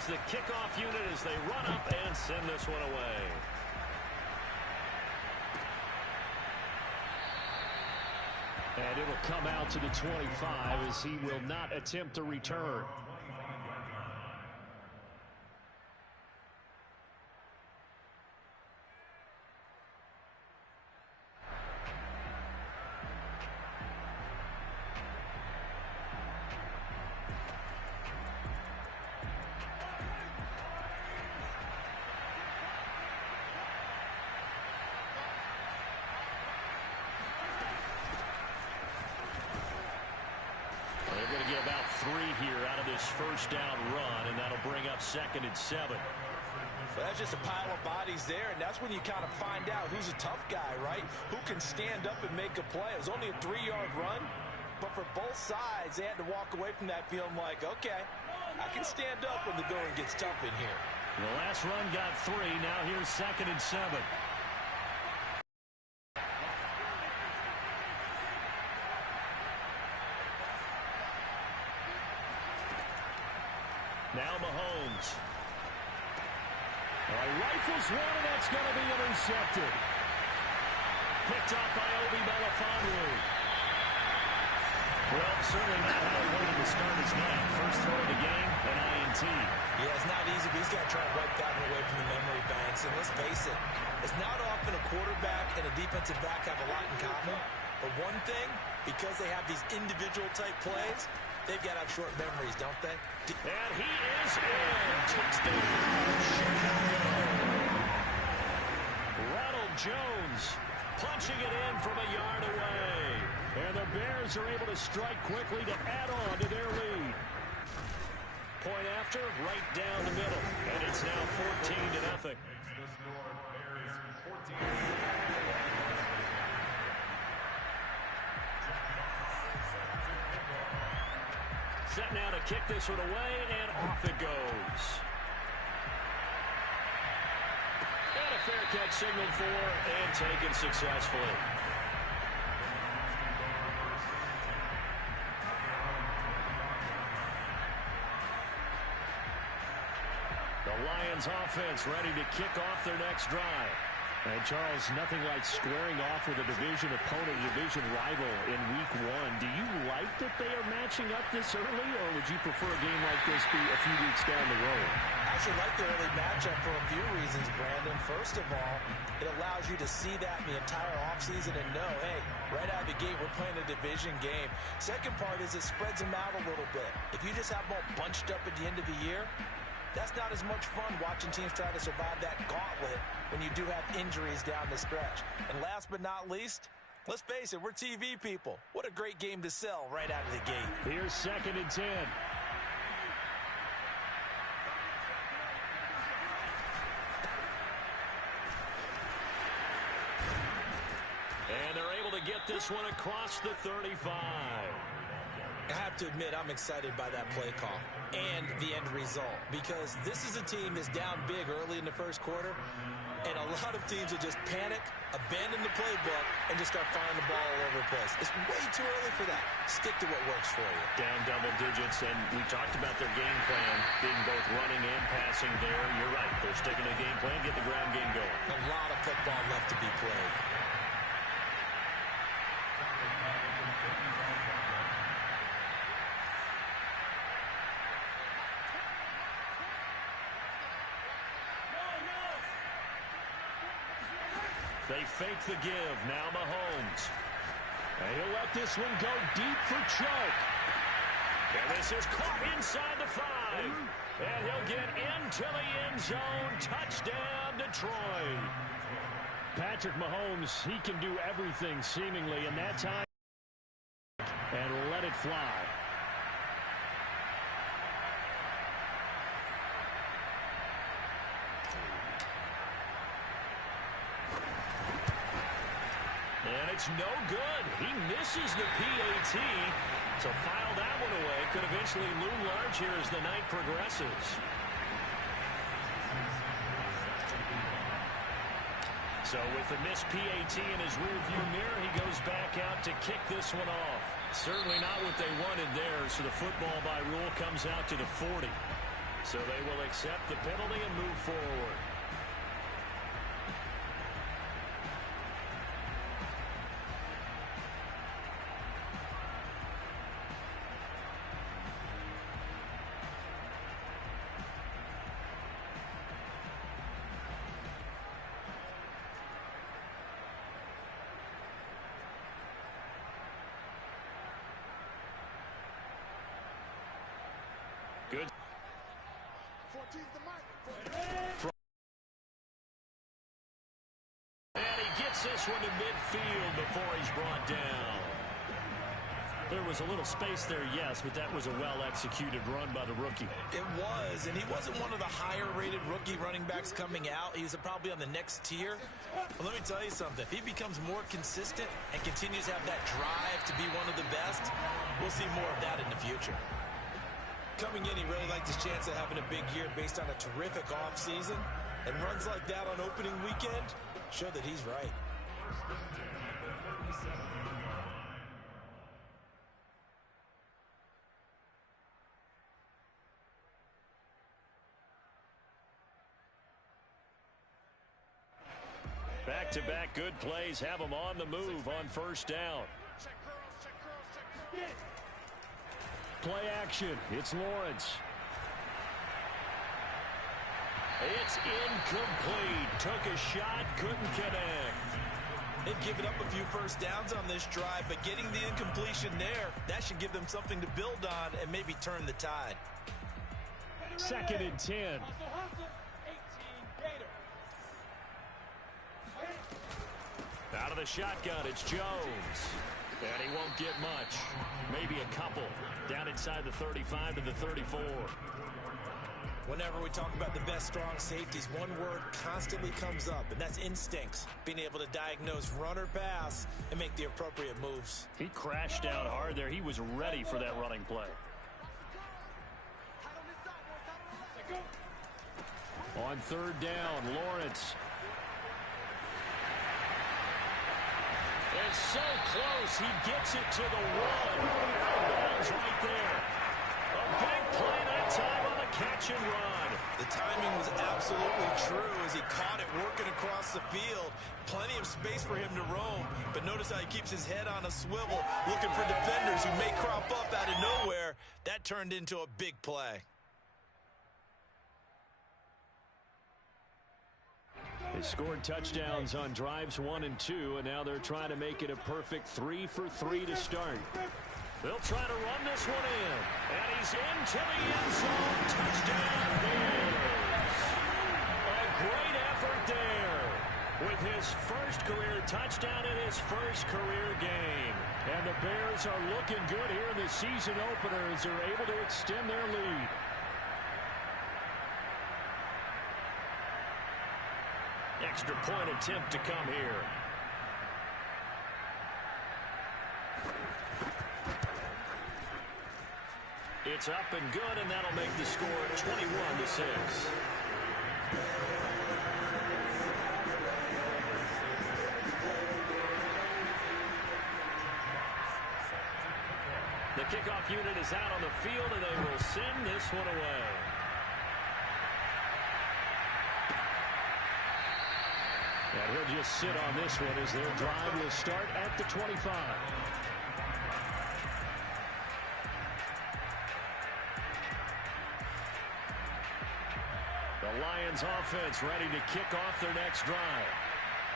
is the kickoff unit as they run up and send this one away. And it'll come out to the 25 as he will not attempt to return. About 3 here out of this first down run, and that'll bring up 2nd and 7. Well, that's just a pile of bodies there, and that's when you kind of find out who's a tough guy, right? Who can stand up and make a play. It was only a 3-yard run, but for both sides, they had to walk away from that feeling like, okay, I can stand up when the going gets tough in here. The last run got 3. Now here's 2nd and 7. Now Mahomes. Rifles one, and that's going to be intercepted. Picked up by Obi Melifonwu. Well, certainly not how he wanted to start his night. First throw of the game, an INT. Yeah, it's not easy, but he's got to try to wipe that one away from the memory banks. And let's face it, it's not often a quarterback and a defensive back have a lot in common. But one thing, because they have these individual-type plays, they've got to have short memories, don't they? And he is in. Touchdown, Chicago. Ronald Jones punching it in from a yard away. And the Bears are able to strike quickly to add on to their lead. Point after, right down the middle. And it's now 14-0. Set now to kick this one away, and off it goes. And a fair catch signaled for and taken successfully. The Lions offense ready to kick off their next drive. And Charles, nothing like squaring off with a division opponent, a division rival in week 1. Do you like that they are matching up this early, or would you prefer a game like this be a few weeks down the road? I actually like the early matchup for a few reasons, Brandon. First of all, it allows you to see that in the entire offseason and know, hey, right out of the gate, we're playing a division game. Second part is it spreads them out a little bit. If you just have them all bunched up at the end of the year, that's not as much fun watching teams try to survive that gauntlet when you do have injuries down the stretch. And last but not least, let's face it, we're TV people. What a great game to sell right out of the gate. Here's 2nd and 10. And they're able to get this one across the 35. I have to admit, I'm excited by that play call and the end result, because this is a team that's down big early in the first quarter, and a lot of teams will just panic, abandon the playbook, and just start firing the ball all over the place. It's way too early for that. Stick to what works for you. Down double digits, and we talked about their game plan being both running and passing there. You're right. They're sticking to the game plan, get the ground game going. A lot of football left to be played. They fake the give. Now Mahomes. And he'll let this one go deep for choke. And this is caught inside the 5. And he'll get into the end zone. Touchdown, Detroit. Patrick Mahomes, he can do everything seemingly in that time. And let it fly. And it's no good. He misses the PAT. So file that one away. Could eventually loom large here as the night progresses. So with the missed PAT in his rearview mirror, he goes back out to kick this one off. Certainly not what they wanted there, so the football by rule comes out to the 40. So they will accept the penalty and move forward. Good. And he gets this one to midfield before he's brought down. There was a little space there, yes, but that was a well-executed run by the rookie. It was, and he wasn't one of the higher-rated rookie running backs coming out. He's probably on the next tier. But let me tell you something. If he becomes more consistent and continues to have that drive to be one of the best, we'll see more of that in the future. Coming in, he really liked his chance of having a big year based on a terrific offseason. And runs like that on opening weekend show that he's right. Back-to-back good plays have him on the move on first down. Play action. It's Lawrence. It's incomplete. Took a shot, couldn't connect. They've given up a few first downs on this drive, but getting the incompletion there, that should give them something to build on and maybe turn the tide. 2nd and 10. Out of the shotgun, it's Jones. And he won't get much. Maybe a couple. Down inside the 35 to the 34. Whenever we talk about the best strong safeties, one word constantly comes up, and that's instincts. Being able to diagnose run or pass and make the appropriate moves. He crashed out hard there. He was ready for that running play. On 3rd down, Lawrence. It's so close. He gets it to the 1. Out of bounds right there. A big play that time on the catch and run. The timing was absolutely true as he caught it working across the field. Plenty of space for him to roam, but notice how he keeps his head on a swivel, looking for defenders who may crop up out of nowhere. That turned into a big play. They scored touchdowns on drives 1 and 2, and now they're trying to make it a perfect 3 for 3 to start. They'll try to run this one in, and he's into the end zone. Touchdown, Bears. A great effort there with his first career touchdown in his first career game. And the Bears are looking good here in the season opener as they're able to extend their lead. Extra point attempt to come here. It's up and good, and that'll make the score 21-6. The kickoff unit is out on the field, and they will send this one away. And he'll just sit on this one as their drive will start at the 25. The Lions offense ready to kick off their next drive.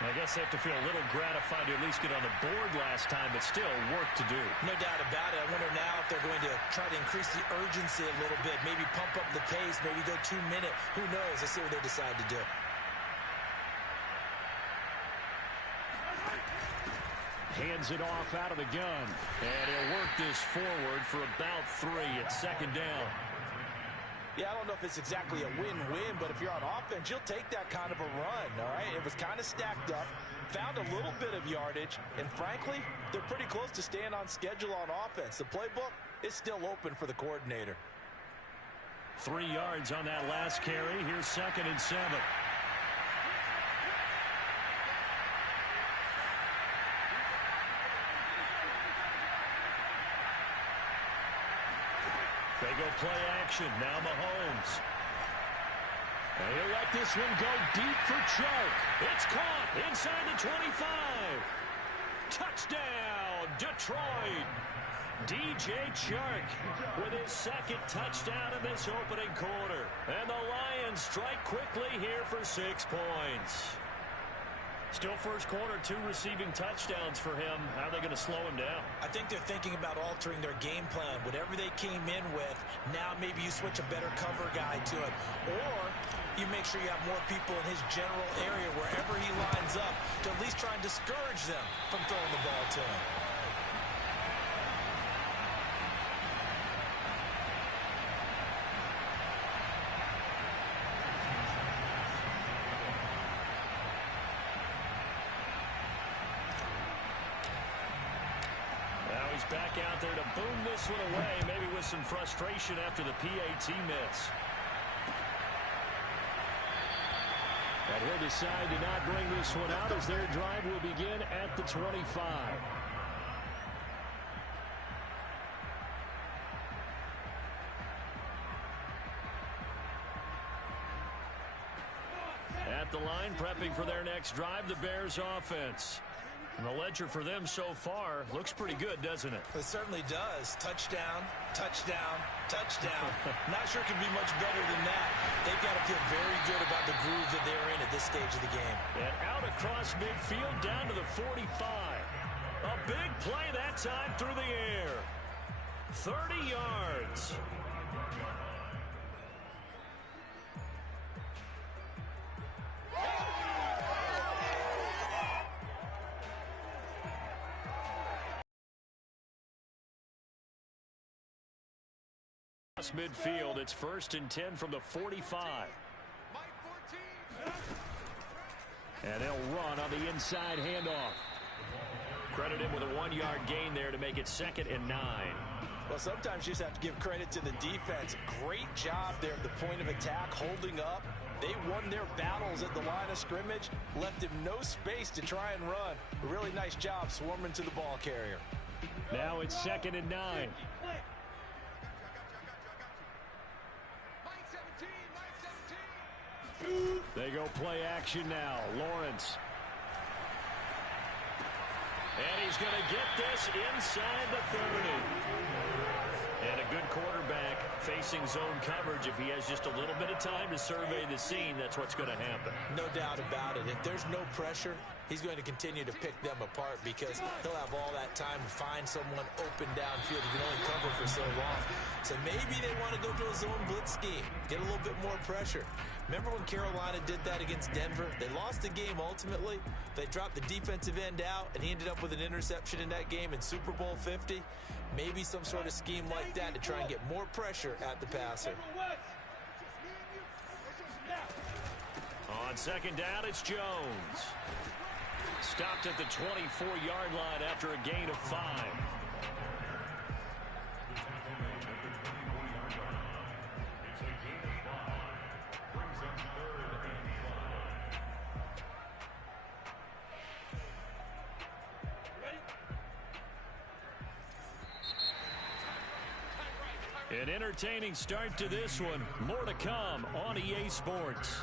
I guess they have to feel a little gratified to at least get on the board last time, but still work to do. No doubt about it. I wonder now if they're going to try to increase the urgency a little bit, maybe pump up the pace, maybe go 2-minute. Who knows? Let's see what they decide to do. Hands it off out of the gun. And he'll work this forward for about 3 at 2nd down. Yeah, I don't know if it's exactly a win-win, but if you're on offense, you'll take that kind of a run, all right? It was kind of stacked up, found a little bit of yardage, and frankly, they're pretty close to staying on schedule on offense. The playbook is still open for the coordinator. 3 yards on that last carry. Here's 2nd and 7. They go go play action. Now Mahomes. And he'll let this one go deep for Chark. It's caught inside the 25. Touchdown, Detroit. DJ Chark with his second touchdown in this opening quarter. And the Lions strike quickly here for 6 points. Still first quarter, 2 receiving touchdowns for him. How are they going to slow him down? I think they're thinking about altering their game plan. Whatever they came in with, now maybe you switch a better cover guy to it. Or you make sure you have more people in his general area wherever he lines up to at least try and discourage them from throwing the ball to him. He's back out there to boom this one away, maybe with some frustration after the PAT miss. And he'll decide to not bring this one out as their drive will begin at the 25. At the line, prepping for their next drive, the Bears offense. And the ledger for them so far looks pretty good, doesn't it? It certainly does. Touchdown, touchdown, touchdown. Not sure it can be much better than that. They've got to feel very good about the groove that they're in at this stage of the game. And out across midfield down to the 45. A big play that time through the air. 30 yards. Midfield, it's 1st and 10 from the 45. And they'll run on the inside handoff. Credit him with a 1-yard gain there to make it 2nd and 9. Well, sometimes you just have to give credit to the defense. Great job there at the point of attack, holding up. They won their battles at the line of scrimmage, left him no space to try and run. A really nice job swarming to the ball carrier. Now it's 2nd and 9. They go play action now. Lawrence. And he's going to get this inside the 30. And a good quarterback facing zone coverage. If he has just a little bit of time to survey the scene, that's what's going to happen. No doubt about it. If there's no pressure, he's going to continue to pick them apart because he'll have all that time to find someone open downfield. He can only cover for so long. So maybe they want to go to a zone blitz scheme, get a little bit more pressure. Remember when Carolina did that against Denver? They lost the game ultimately. They dropped the defensive end out, and he ended up with an interception in that game in Super Bowl 50. Maybe some sort of scheme like that to try and get more pressure at the passer. On 2nd down, it's Jones. Stopped at the 24-yard line after a gain of 5. An entertaining start to this one. More to come on EA Sports.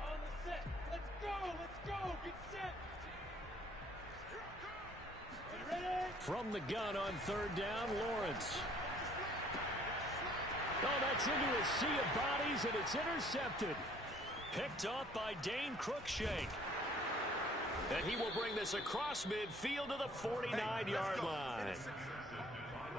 On the set. Let's go. Get set. Ready? From the gun on 3rd down, Lawrence. Oh, that's into a sea of bodies, and it's intercepted. Picked off by Dane Cruikshank. And he will bring this across midfield to the 49-yard line.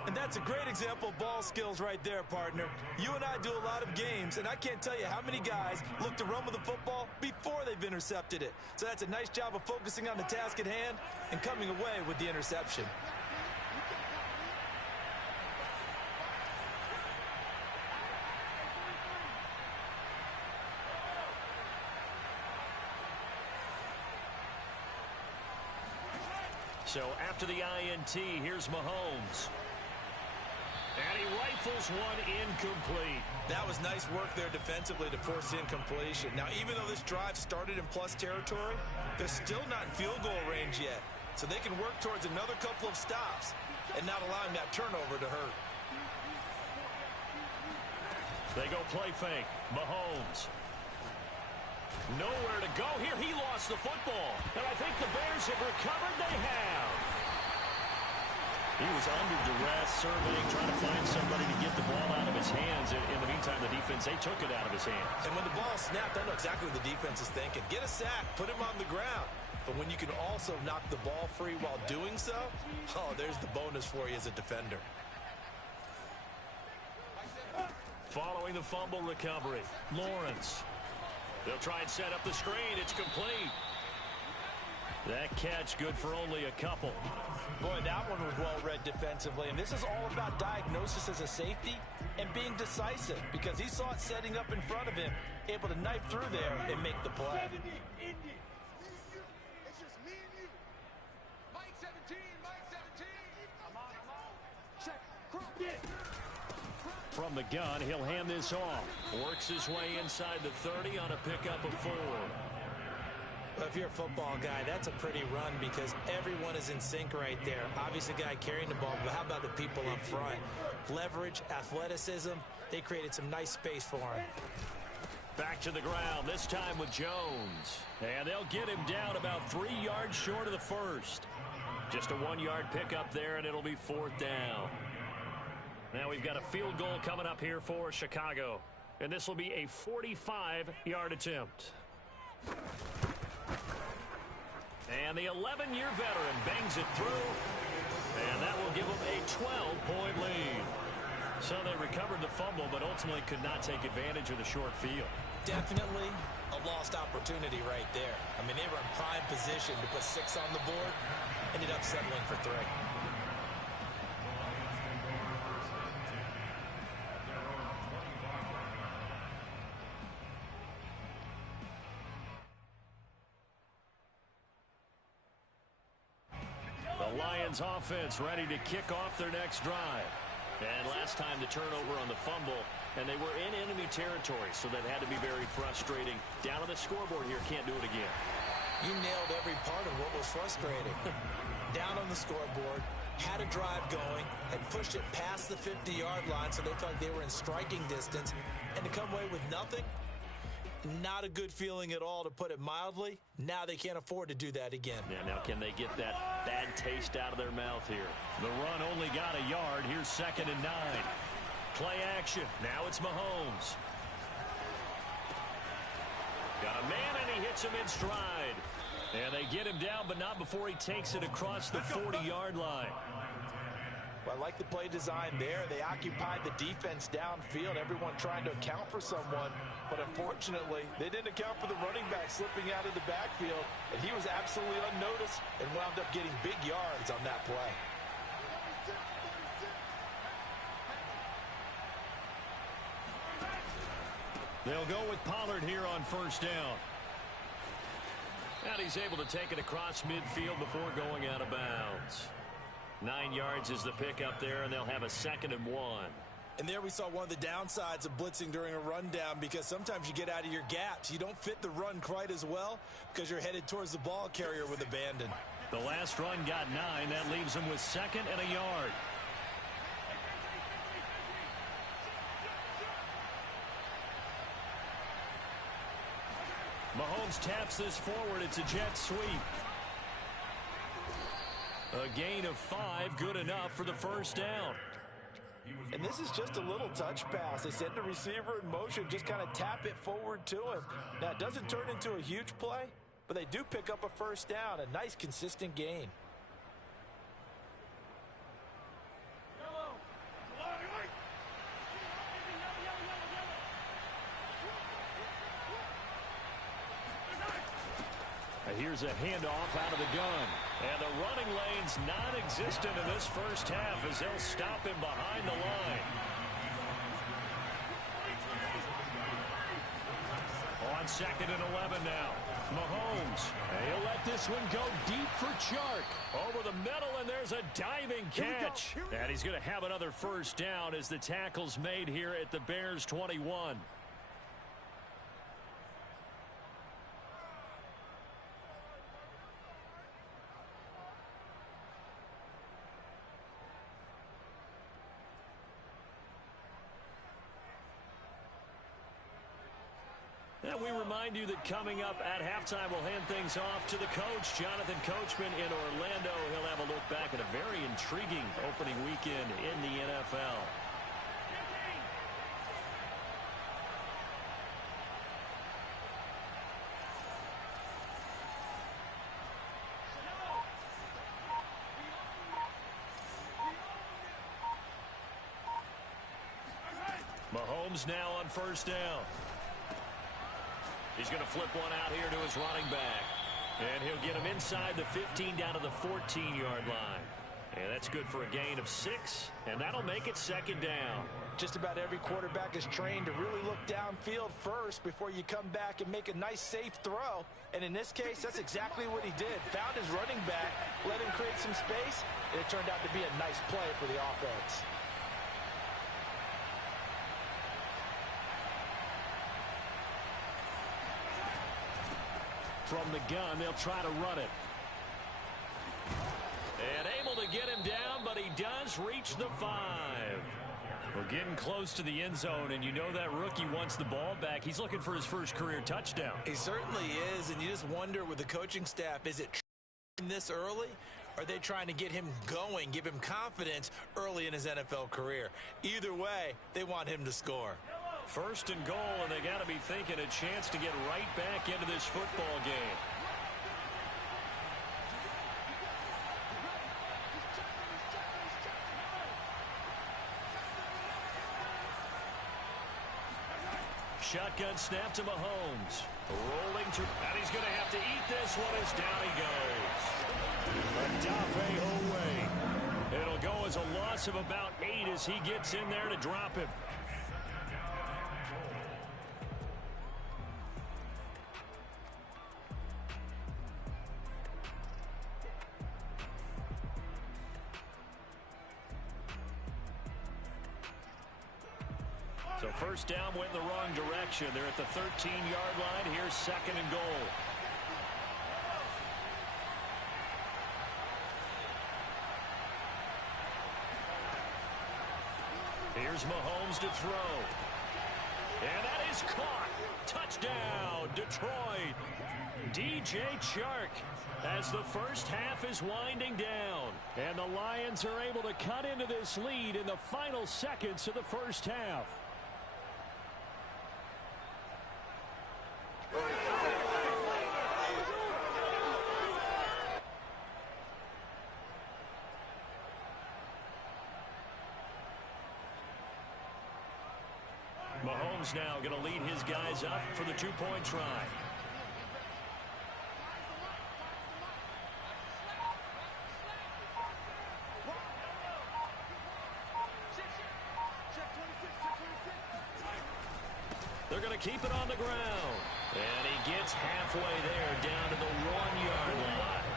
And that's a great example of ball skills right there, partner. You and I do a lot of games, and I can't tell you how many guys look to run with the football before they've intercepted it. So that's a nice job of focusing on the task at hand and coming away with the interception. So after the INT, here's Mahomes. And he rifles one incomplete. That was nice work there defensively to force incompletion. Now, even though this drive started in plus territory, they're still not in field goal range yet. So they can work towards another couple of stops and not allowing that turnover to hurt. They go play fake. Mahomes. Nowhere to go here. He lost the football. And I think the Bears have recovered. They have. He was under duress, surveying, trying to find somebody to get the ball out of his hands. In the meantime, the defense, they took it out of his hands. And when the ball snapped, I know exactly what the defense is thinking. Get a sack, put him on the ground. But when you can also knock the ball free while doing so, oh, there's the bonus for you as a defender. Following the fumble recovery, Lawrence. They'll try and set up the screen. It's complete. That catch good for only a couple. Boy, that one was well read defensively. And this is all about diagnosis as a safety and being decisive, because he saw it setting up in front of him, able to knife through there and make the play. It's just me and you. Mike 17, Mike 17. I'm on. Check. Crooked. From the gun, he'll hand this off. Works his way inside the 30 on a pickup of 4. Well, if you're a football guy, that's a pretty run because everyone is in sync right there. Obviously, the guy carrying the ball, but how about the people up front? Leverage, athleticism, they created some nice space for him. Back to the ground, this time with Jones. And they'll get him down about 3 yards short of the first. Just a 1-yard pickup there, and it'll be 4th down. Now we've got a field goal coming up here for Chicago. And this will be a 45-yard attempt. And the 11-year veteran bangs it through. And that will give them a 12-point lead. So they recovered the fumble, but ultimately could not take advantage of the short field. Definitely a lost opportunity right there. I mean, they were in prime position to put 6 on the board. Ended up settling for 3. Lions offense ready to kick off their next drive. And last time the turnover on the fumble, and they were in enemy territory, so that had to be very frustrating. Down on the scoreboard here, can't do it again. You nailed every part of what was frustrating. Down on the scoreboard, had a drive going, had pushed it past the 50-yard line, so they felt like they were in striking distance, and to come away with nothing, not a good feeling at all, to put it mildly. Now they can't afford to do that again. Yeah, now can they get that bad taste out of their mouth here? The run only got a yard. Here's 2nd and 9. Play action. Now it's Mahomes. Got a man, and he hits him in stride. And they get him down, but not before he takes it across the 40-yard line. Well, I like the play design there. They occupied the defense downfield, everyone trying to account for someone. But unfortunately, they didn't account for the running back slipping out of the backfield. And he was absolutely unnoticed and wound up getting big yards on that play. They'll go with Pollard here on 1st down. And he's able to take it across midfield before going out of bounds. 9 yards is the pickup there, and they'll have a 2nd and 1. And there we saw one of the downsides of blitzing during a rundown, because sometimes you get out of your gaps. You don't fit the run quite as well because you're headed towards the ball carrier with abandon. The last run got 9. That leaves him with 2nd and a yard. Mahomes taps this forward. It's a jet sweep. A gain of 5, good enough for the 1st down. And this is just a little touch pass. They send the receiver in motion, just kind of tap it forward to him. Now, it doesn't turn into a huge play, but they do pick up a 1st down, a nice, consistent gain. Here's a handoff out of the gun. And the running lane's non-existent in this 1st half as they'll stop him behind the line. On on 2nd and 11 now. Mahomes, he'll let this one go deep for Chark. Over the middle, and there's a diving catch. And he's going to have another first down as the tackle's made here at the Bears 21. And we remind you that coming up at halftime, we'll hand things off to the coach, Jonathan Coachman in Orlando. He'll have a look back at a very intriguing opening weekend in the NFL. Mahomes now on first down. He's going to flip one out here to his running back. And he'll get him inside the 15 down to the 14-yard line. And that's good for a gain of 6. And that'll make it 2nd down. Just about every quarterback is trained to really look downfield first before you come back and make a nice, safe throw. And in this case, that's exactly what he did. Found his running back, let him create some space, and it turned out to be a nice play for the offense. From the gun, they'll try to run it. And able to get him down, but he does reach the 5. We're getting close to the end zone, and you know that rookie wants the ball back. He's looking for his first career touchdown. He certainly is, and you just wonder with the coaching staff, is it this early? Are they trying to get him going, give him confidence early in his NFL career? Either way, they want him to score. 1st and goal, and they got to be thinking a chance to get right back into this football game. Shotgun snap to Mahomes. Rolling to, and he's going to have to eat this one as down he goes. Adafe Owe. It'll go as a loss of about 8 as he gets in there to drop him. So first down went in the wrong direction. They're at the 13-yard line. Here's 2nd and goal. Here's Mahomes to throw. And that is caught. Touchdown, Detroit. DJ Chark as the first half is winding down. And the Lions are able to cut into this lead in the final seconds of the first half. Mahomes now going to lead his guys up for the 2-point try. They're going to keep it on the ground. And he gets halfway there down to the 1-yard line.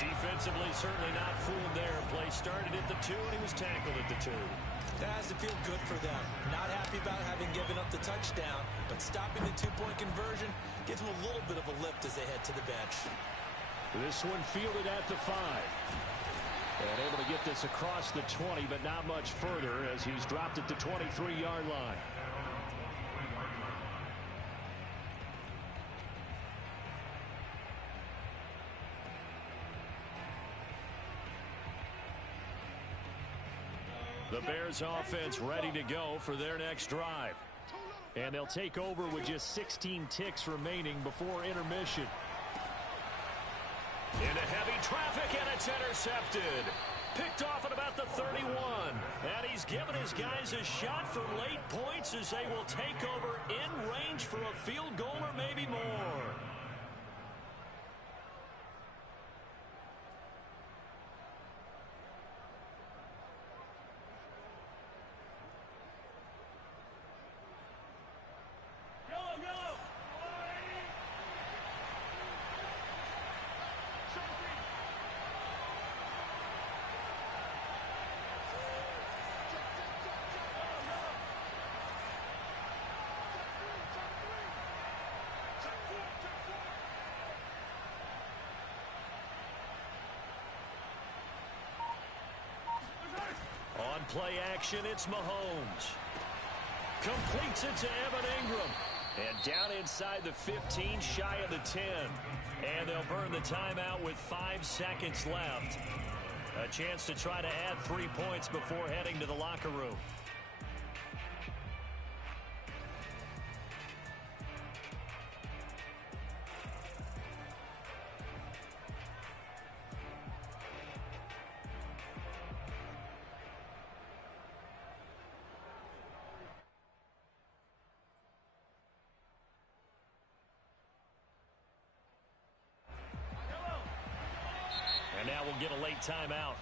Defensively, certainly not fooled there. Play started at the 2, and he was tackled at the 2. That has to feel good for them. Not happy about having given up the touchdown, but stopping the 2-point conversion gives them a little bit of a lift as they head to the bench. This one fielded at the 5. And able to get this across the 20, but not much further as he's dropped at the 23-yard line. The Bears offense ready to go for their next drive. And they'll take over with just 16 ticks remaining before intermission. Into heavy traffic, and it's intercepted. Picked off at about the 31. And he's given his guys a shot for late points as they will take over in range for a field goal or maybe more. play action. It's Mahomes. Completes it to Evan Ingram. And down inside the 15, shy of the 10. And they'll burn the timeout with 5 seconds left. A chance to try to add 3 points before heading to the locker room. And now we'll get a late timeout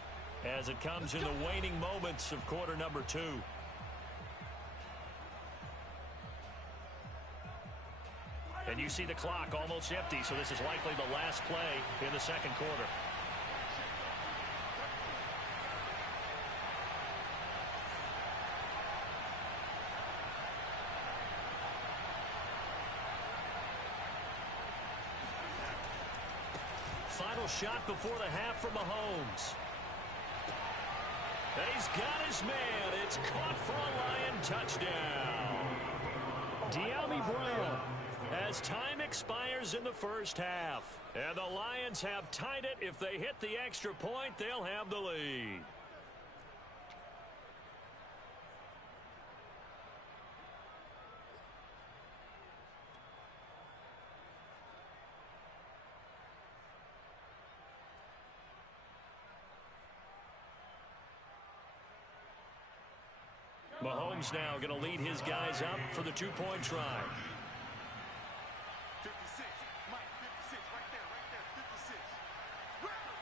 as it comes in the waning moments of quarter number 2. And you see the clock almost empty, so this is likely the last play in the second quarter. Final shot before the half from Mahomes. And he's got his man. It's caught for a Lion touchdown. De'Ami Brown as time expires in the first half. And the Lions have tied it. If they hit the extra point, they'll have the lead. Mahomes now going to lead his guys up for the two-point try. 56, Mike, 56, right there, 56. Record.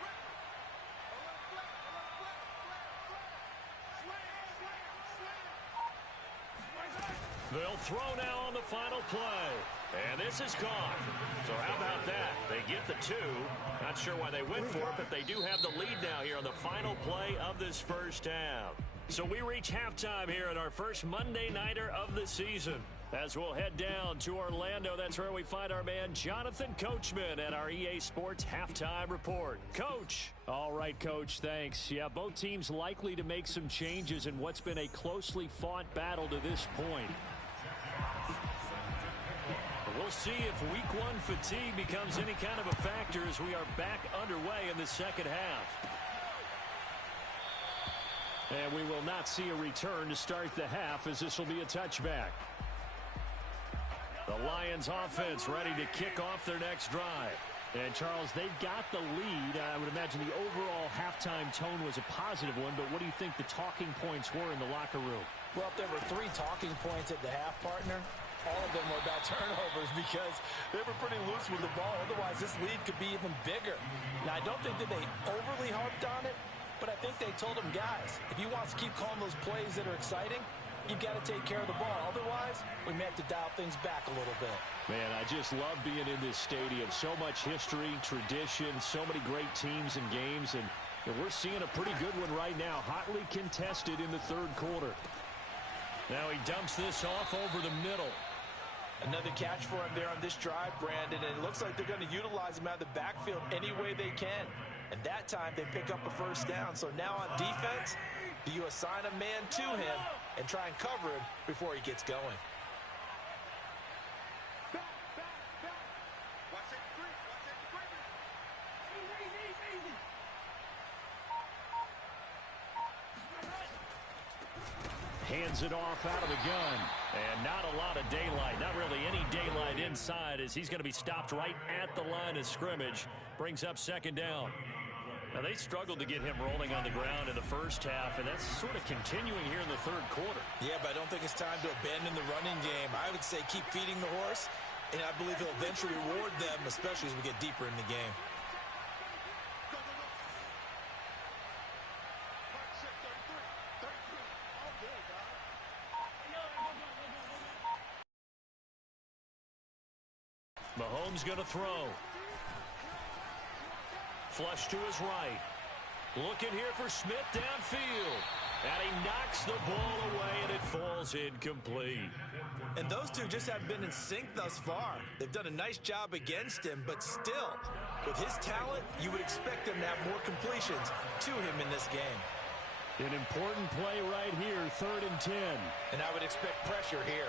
They'll throw now on the final play. And this is caught. So how about that? They get the 2. Not sure why they went for it, but they do have the lead now here on the final play of this first half. So we reach halftime here at our first Monday Nighter of the season. As we'll head down to Orlando, that's where we find our man Jonathan Coachman at our EA Sports Halftime Report. Coach. All right, Coach, thanks. Yeah, both teams likely to make some changes in what's been a closely fought battle to this point. We'll see if week 1 fatigue becomes any kind of a factor as we are back underway in the second half. And we will not see a return to start the half as this will be a touchback. The Lions offense ready to kick off their next drive. And, Charles, they've got the lead. I would imagine the overall halftime tone was a positive one, but what do you think the talking points were in the locker room? Well, if there were 3 talking points at the half, partner, all of them were about turnovers because they were pretty loose with the ball. Otherwise, this lead could be even bigger. Now, I don't think that they overly harped on it, but I think they told them, guys, if you want to keep calling those plays that are exciting, you've got to take care of the ball. Otherwise, we may have to dial things back a little bit. Man, I just love being in this stadium. So much history, tradition, so many great teams and games, and we're seeing a pretty good one right now, hotly contested in the third quarter. Now he dumps this off over the middle. Another catch for him there on this drive, Brandon, and it looks like they're going to utilize him out of the backfield any way they can. And that time they pick up a first down. So now on defense, do you assign a man to him and try and cover him before he gets going? Hands it off out of the gun. And not a lot of daylight. Not really any daylight inside as he's going to be stopped right at the line of scrimmage. Brings up second down. Now, they struggled to get him rolling on the ground in the first half, and that's sort of continuing here in the third quarter. Yeah, but I don't think it's time to abandon the running game. I would say keep feeding the horse, and I believe he'll eventually reward them, especially as we get deeper in the game. Mahomes going to throw. Flush to his right. Looking here for Smith downfield. And he knocks the ball away, and it falls incomplete. And those two just haven't been in sync thus far. They've done a nice job against him, but still, with his talent, you would expect them to have more completions to him in this game. An important play right here, 3rd and 10. And I would expect pressure here.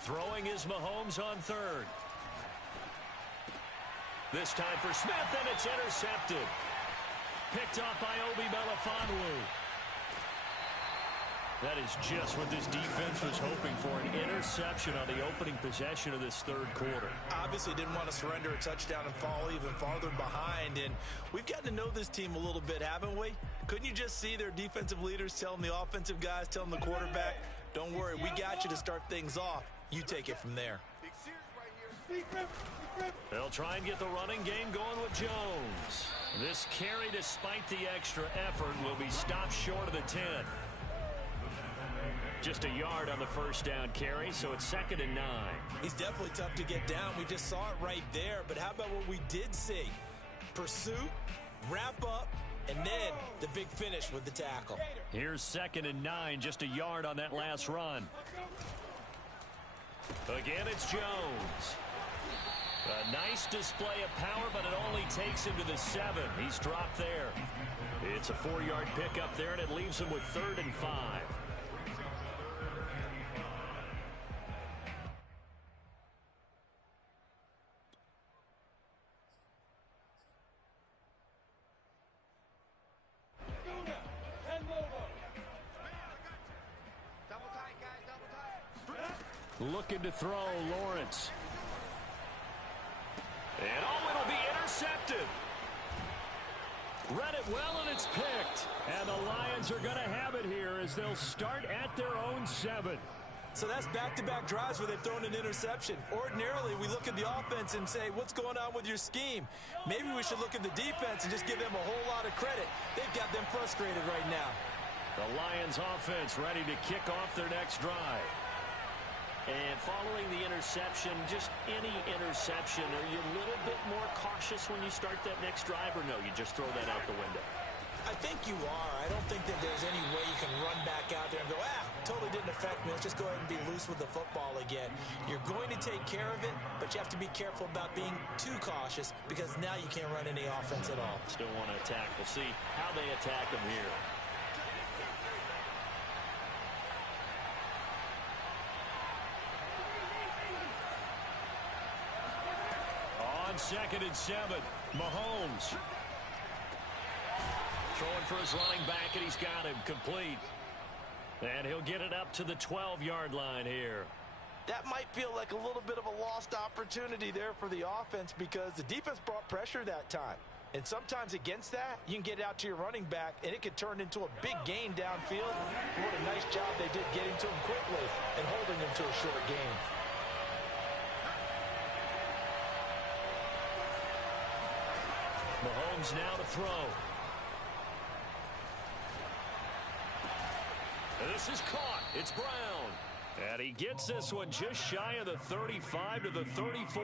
Throwing is Mahomes on 3rd. This time for Smith, and it's intercepted. Picked off by Obi Melifonwu. That is just what this defense was hoping for, an interception on the opening possession of this 3rd quarter. Obviously didn't want to surrender a touchdown and fall even farther behind, and we've gotten to know this team a little bit, haven't we? Couldn't you just see their defensive leaders telling the offensive guys, telling the quarterback, don't worry, we got you to start things off. You take it from there. They'll try and get the running game going with Jones. This carry, despite the extra effort, will be stopped short of the 10. Just a yard on the 1st down carry, so it's 2nd and 9. He's definitely tough to get down. We just saw it right there. But how about what we did see? Pursuit, wrap up, and then the big finish with the tackle. Here's 2nd and 9, just a yard on that last run. Again, it's Jones. A nice display of power, but it only takes him to the 7. He's dropped there. It's a 4-yard pickup there, and it leaves him with 3rd and 5. Looking to throw, Lawrence. And it'll be intercepted. Read it well, and it's picked. And the Lions are going to have it here as they'll start at their own 7. So that's back-to-back drives where they've thrown an interception. Ordinarily, we look at the offense and say, what's going on with your scheme? Maybe we should look at the defense and just give them a whole lot of credit. They've got them frustrated right now. The Lions offense ready to kick off their next drive. And following the interception, just any interception, are you a little bit more cautious when you start that next drive, or no, you just throw that out the window? I think you are. I don't think that there's any way you can run back out there and go, totally didn't affect me. Let's just go ahead and be loose with the football again. You're going to take care of it, but you have to be careful about being too cautious because now you can't run any offense at all. Still want to attack. We'll see how they attack them here. On 2nd and 7, Mahomes. Throwing for his running back, and he's got him complete. And he'll get it up to the 12-yard line here. That might feel like a little bit of a lost opportunity there for the offense because the defense brought pressure that time. And sometimes against that, you can get out to your running back, and it could turn into a big gain downfield. What a nice job they did getting to him quickly and holding him to a short gain. Mahomes now to throw. This is caught. It's Brown. And he gets this one just shy of the 35 to the 34.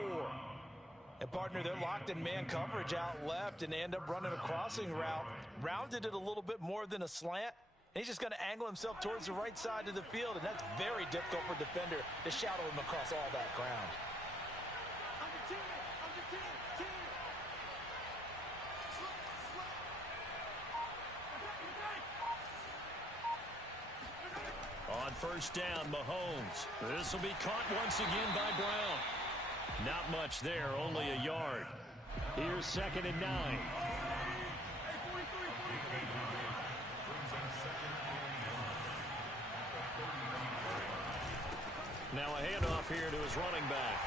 And, partner, they're locked in man coverage out left, and they end up running a crossing route. Rounded it a little bit more than a slant. And he's just going to angle himself towards the right side of the field, and that's very difficult for a defender to shadow him across all that ground. On 1st down, Mahomes. This will be caught once again by Brown. Not much there, only a yard. Here's 2nd and 9. Now a handoff here to his running back.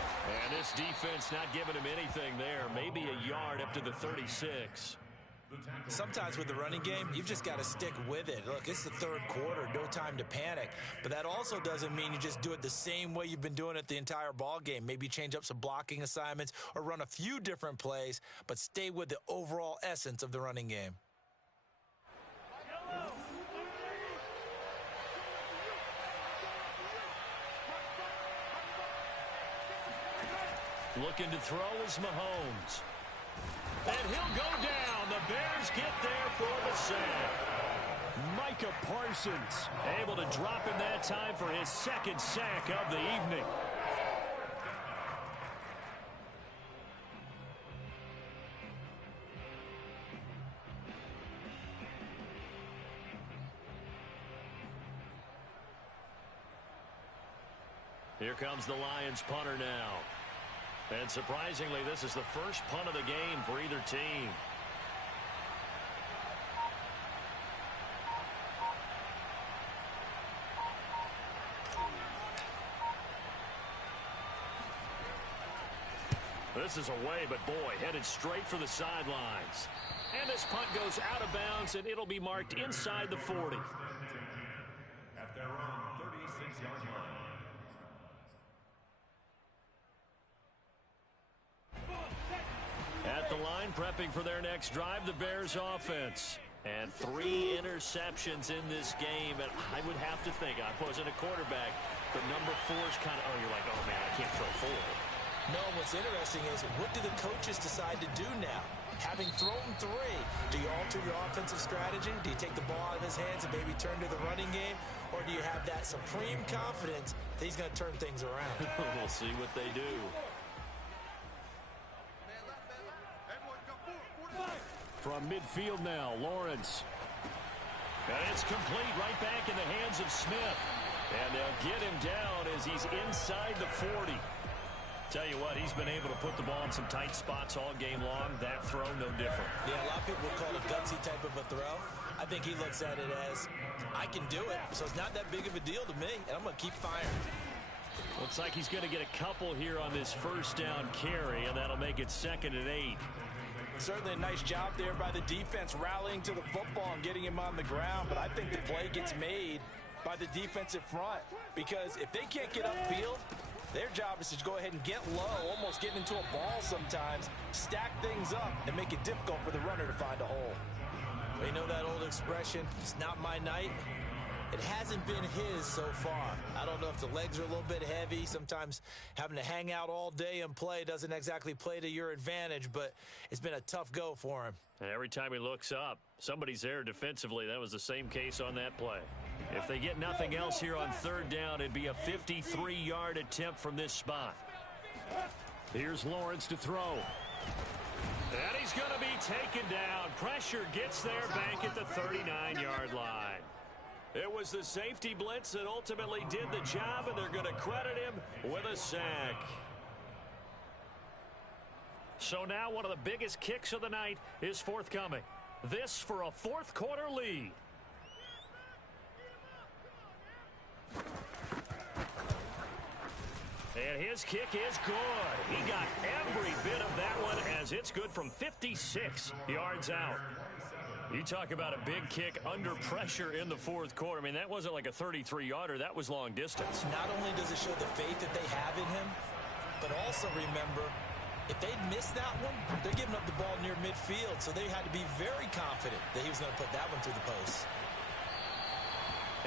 And this defense not giving him anything there. Maybe a yard up to the 36. Sometimes with the running game, you've just got to stick with it. Look, it's the 3rd quarter, no time to panic. But that also doesn't mean you just do it the same way you've been doing it the entire ball game. Maybe change up some blocking assignments or run a few different plays, but stay with the overall essence of the running game. Looking to throw is Mahomes. And he'll go down. The Bears get there for the sack. Micah Parsons able to drop him that time for his second sack of the evening. Here comes the Lions punter now. And surprisingly, this is the first punt of the game for either team. This is away, but boy, headed straight for the sidelines. And this punt goes out of bounds, and it'll be marked inside the 40. At their own 36-yard line. At the line, prepping for their next drive, the Bears offense. And 3 interceptions in this game. And I would have to think, I wasn't a quarterback, but number 4 is kind of, oh, you're like, oh, man, I can't throw 4. No, what's interesting is, what do the coaches decide to do now? Having thrown 3, do you alter your offensive strategy? Do you take the ball out of his hands and maybe turn to the running game? Or do you have that supreme confidence that he's going to turn things around? We'll see what they do. From midfield now, Lawrence. And it's complete right back in the hands of Smith. And they'll get him down as he's inside the 40. Tell you what, he's been able to put the ball in some tight spots all game long. That throw, no different. Yeah, a lot of people would call it a gutsy type of a throw. I think he looks at it as, I can do it, so it's not that big of a deal to me, and I'm going to keep firing. Looks like he's going to get a couple here on this first down carry, and that'll make it 2nd and 8. Certainly a nice job there by the defense rallying to the football and getting him on the ground, but I think the play gets made by the defensive front, because if they can't get upfield, their job is to go ahead and get low, almost get into a ball sometimes, stack things up, and make it difficult for the runner to find a hole. Well, you know that old expression, it's not my night? It hasn't been his so far. I don't know if the legs are a little bit heavy. Sometimes having to hang out all day and play doesn't exactly play to your advantage, but it's been a tough go for him. And every time he looks up, somebody's there defensively. That was the same case on that play. If they get nothing else here on 3rd down, it'd be a 53-yard attempt from this spot. Here's Lawrence to throw. And he's going to be taken down. Pressure gets there back at the 39-yard line. It was the safety blitz that ultimately did the job, and they're going to credit him with a sack. So now one of the biggest kicks of the night is forthcoming. This for a 4th quarter lead. And his kick is good. He got every bit of that one as it's good from 56 yards out. You talk about a big kick under pressure in the 4th quarter. I mean, that wasn't like a 33-yarder. That was long distance. Not only does it show the faith that they have in him, but also remember, if they'd missed that one, they're giving up the ball near midfield, so they had to be very confident that he was going to put that one through the post.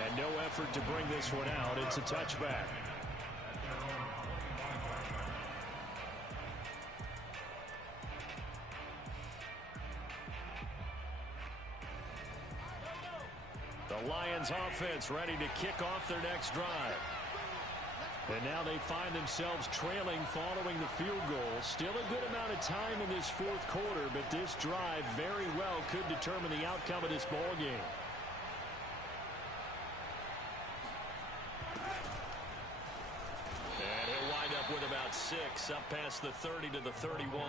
And no effort to bring this one out. It's a touchback. The Lions offense ready to kick off their next drive. And now they find themselves trailing following the field goal. Still a good amount of time in this 4th quarter, but this drive very well could determine the outcome of this ball game. And he'll wind up with about 6, up past the 30 to the 31.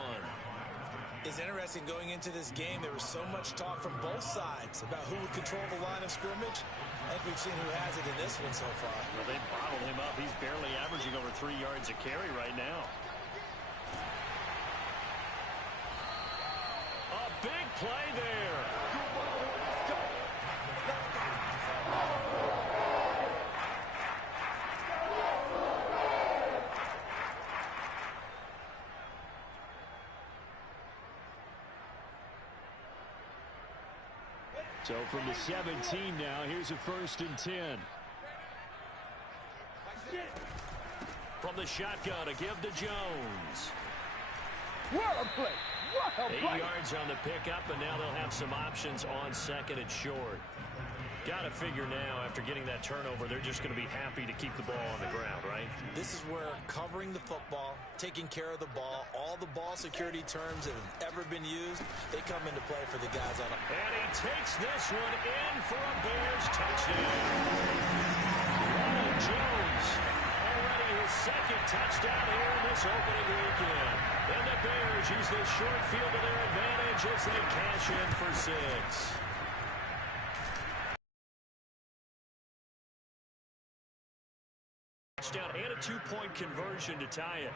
It's interesting going into this game. There was so much talk from both sides about who would control the line of scrimmage. I think we've seen who has it in this one so far. Well, they bottled him up. He's barely averaging over 3 yards a carry right now. A big play there. So from the 17 now, here's a 1st and 10. From the shotgun, a give to Jones. What a play. 8 yards on the pickup, and now they'll have some options on second and short. Got to figure now, after getting that turnover, they're just going to be happy to keep the ball on the ground, right? This is where covering the football, taking care of the ball, all the ball security terms that have ever been used, they come into play for the guys on it. And he takes this one in for a Bears touchdown. Ronald Jones, already his second touchdown here in this opening weekend. And the Bears use this short field to their advantage as they cash in for 6. Touchdown and a 2-point conversion to tie it.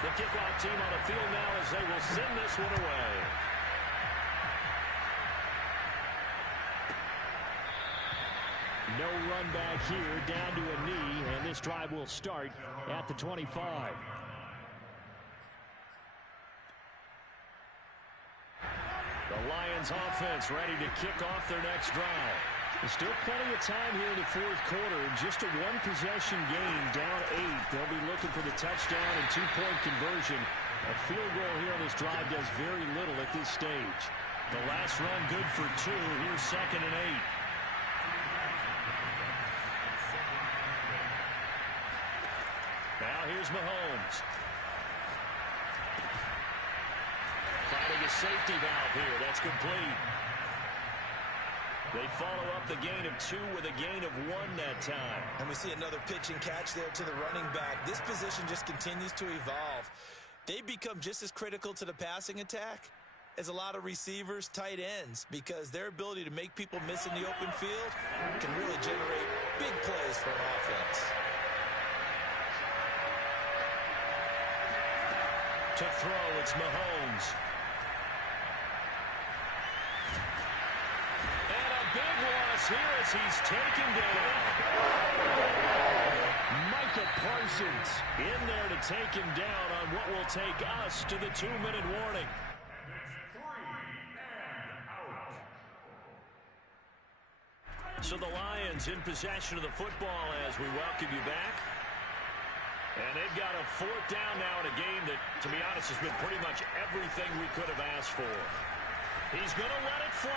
The kickoff team on the field now as they will send this one away. No run back here, down to a knee, and this drive will start at the 25. The Lions offense ready to kick off their next drive. There's still plenty of time here in the fourth quarter. Just a one-possession game, down 8. They'll be looking for the touchdown and 2-point conversion. A field goal here on this drive does very little at this stage. The last run good for 2. Here's 2nd and 8. Now here's Mahomes. Finding a safety valve here. That's complete. They follow up the gain of 2 with a gain of 1 that time. And we see another pitch and catch there to the running back. This position just continues to evolve. They become just as critical to the passing attack as a lot of receivers, tight ends, because their ability to make people miss in the open field can really generate big plays for an offense. To throw, it's Mahomes. Here as he's taken down. Micah Parsons in there to take him down on what will take us to the 2-minute warning. So the Lions in possession of the football as we welcome you back. And they've got a 4th down now in a game that, to be honest, has been pretty much everything we could have asked for. He's going to let it fly.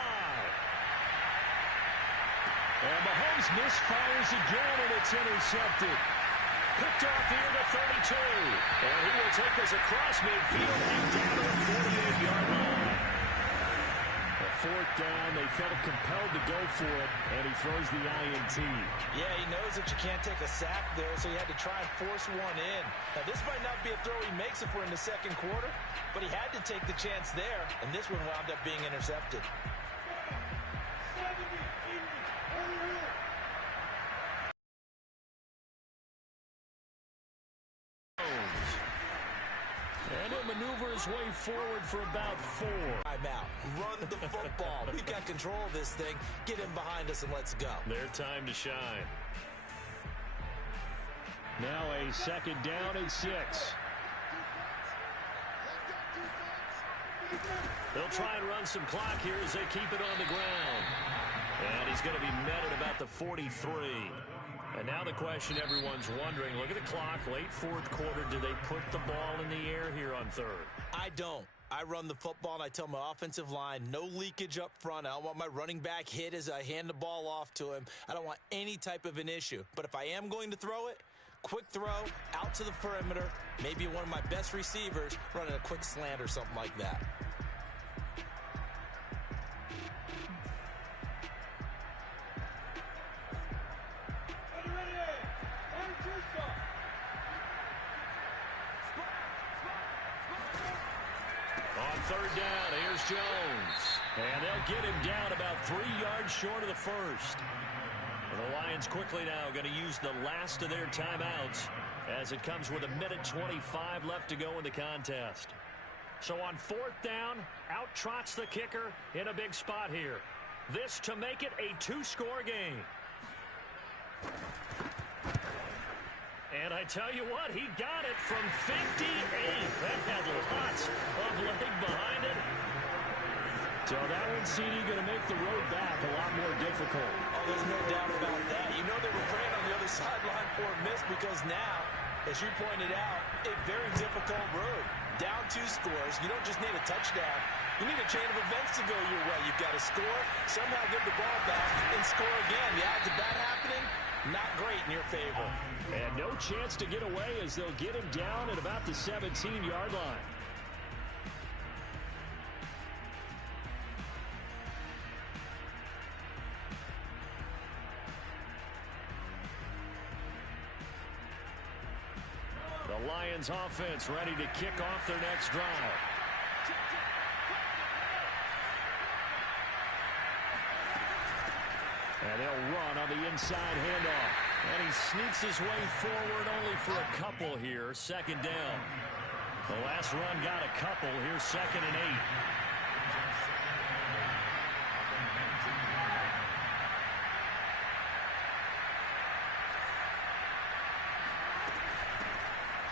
And Mahomes misfires again, and it's intercepted. Picked off here to 32. And he will take this across midfield and down to the 48-yard line. A 4th down, they felt compelled to go for it, and he throws the INT. Yeah, he knows that you can't take a sack there, so he had to try and force one in. Now, this might not be a throw he makes if we're in the second quarter, but he had to take the chance there, and this one wound up being intercepted. And he'll maneuver his way forward for about 4. Timeout. Run the football. We've got control of this thing. Get him behind us and let's go. Their time to shine. Now a 2nd down and 6. They'll try and run some clock here as they keep it on the ground. And he's going to be met at about the 43. And now the question everyone's wondering, look at the clock, late 4th quarter, do they put the ball in the air here on 3rd? I don't. I run the football, and I tell my offensive line, no leakage up front. I don't want my running back hit as I hand the ball off to him. I don't want any type of an issue. But if I am going to throw it, quick throw, out to the perimeter, maybe one of my best receivers running a quick slant or something like that. On 3rd down, here's Jones. And they'll get him down about 3 yards short of the 1st. And the Lions quickly now going to use the last of their timeouts as it comes with 1:25 left to go in the contest. So on 4th down, out trots the kicker in a big spot here. This to make it a 2-score game. And I tell you what, he got it from 58. That had lots of leg behind it. So that one, CD, going to make the road back a lot more difficult. Oh, there's no doubt about that. You know they were praying on the other sideline for a miss because now As you pointed out, a very difficult road. Down 2 scores. You don't just need a touchdown. You need a chain of events to go your way. You've got to score, somehow get the ball back, and score again. The odds of that happening, not great in your favor. And no chance to get away as they'll get him down at about the 17-yard line. The Lions offense ready to kick off their next drive. And they'll run on the inside handoff. And he sneaks his way forward only for a couple here. Second down. The last run got a couple. Here's 2nd and 8.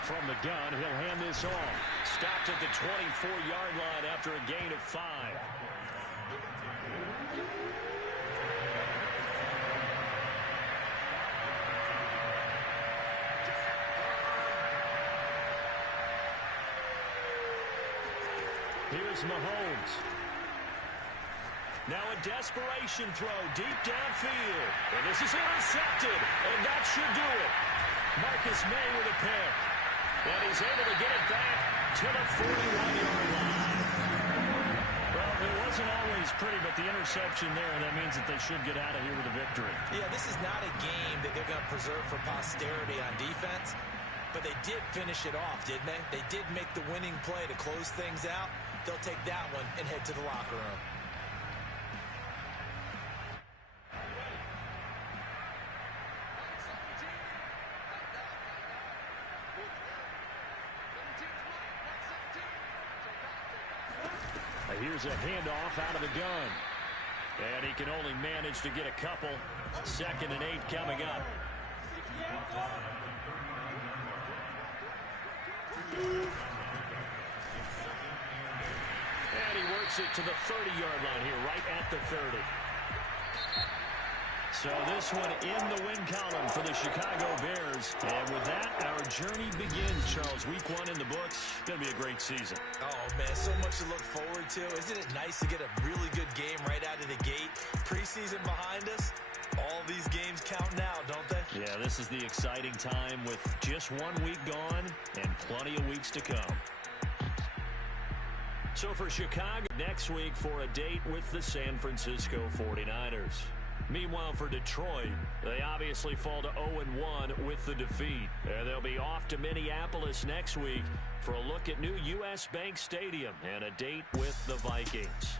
From the gun, he'll hand this off. Stopped at the 24-yard line after a gain of 5. Here's Mahomes. Now a desperation throw deep downfield. And this is intercepted. And that should do it. Marcus May with a pick. And he's able to get it back to the 41-yard line. Well, it wasn't always pretty, but the interception there, and that means that they should get out of here with a victory. Yeah, this is not a game that they're going to preserve for posterity on defense, but they did finish it off, didn't they? They did make the winning play to close things out. They'll take that one and head to the locker room. Here's a handoff out of the gun. And he can only manage to get a couple. 2nd and 8 coming up. And he works it to the 30-yard line here, right at the 30. So this one in the win column for the Chicago Bears. And with that, our journey begins, Charles. Week 1 in the books. Going to be a great season. Oh, man, so much to look forward to. Isn't it nice to get a really good game right out of the gate? Preseason behind us. All these games count now, don't they? Yeah, this is the exciting time with just 1 week gone and plenty of weeks to come. So for Chicago, next week for a date with the San Francisco 49ers. Meanwhile, for Detroit, they obviously fall to 0-1 with the defeat. And they'll be off to Minneapolis next week for a look at new U.S. Bank Stadium and a date with the Vikings.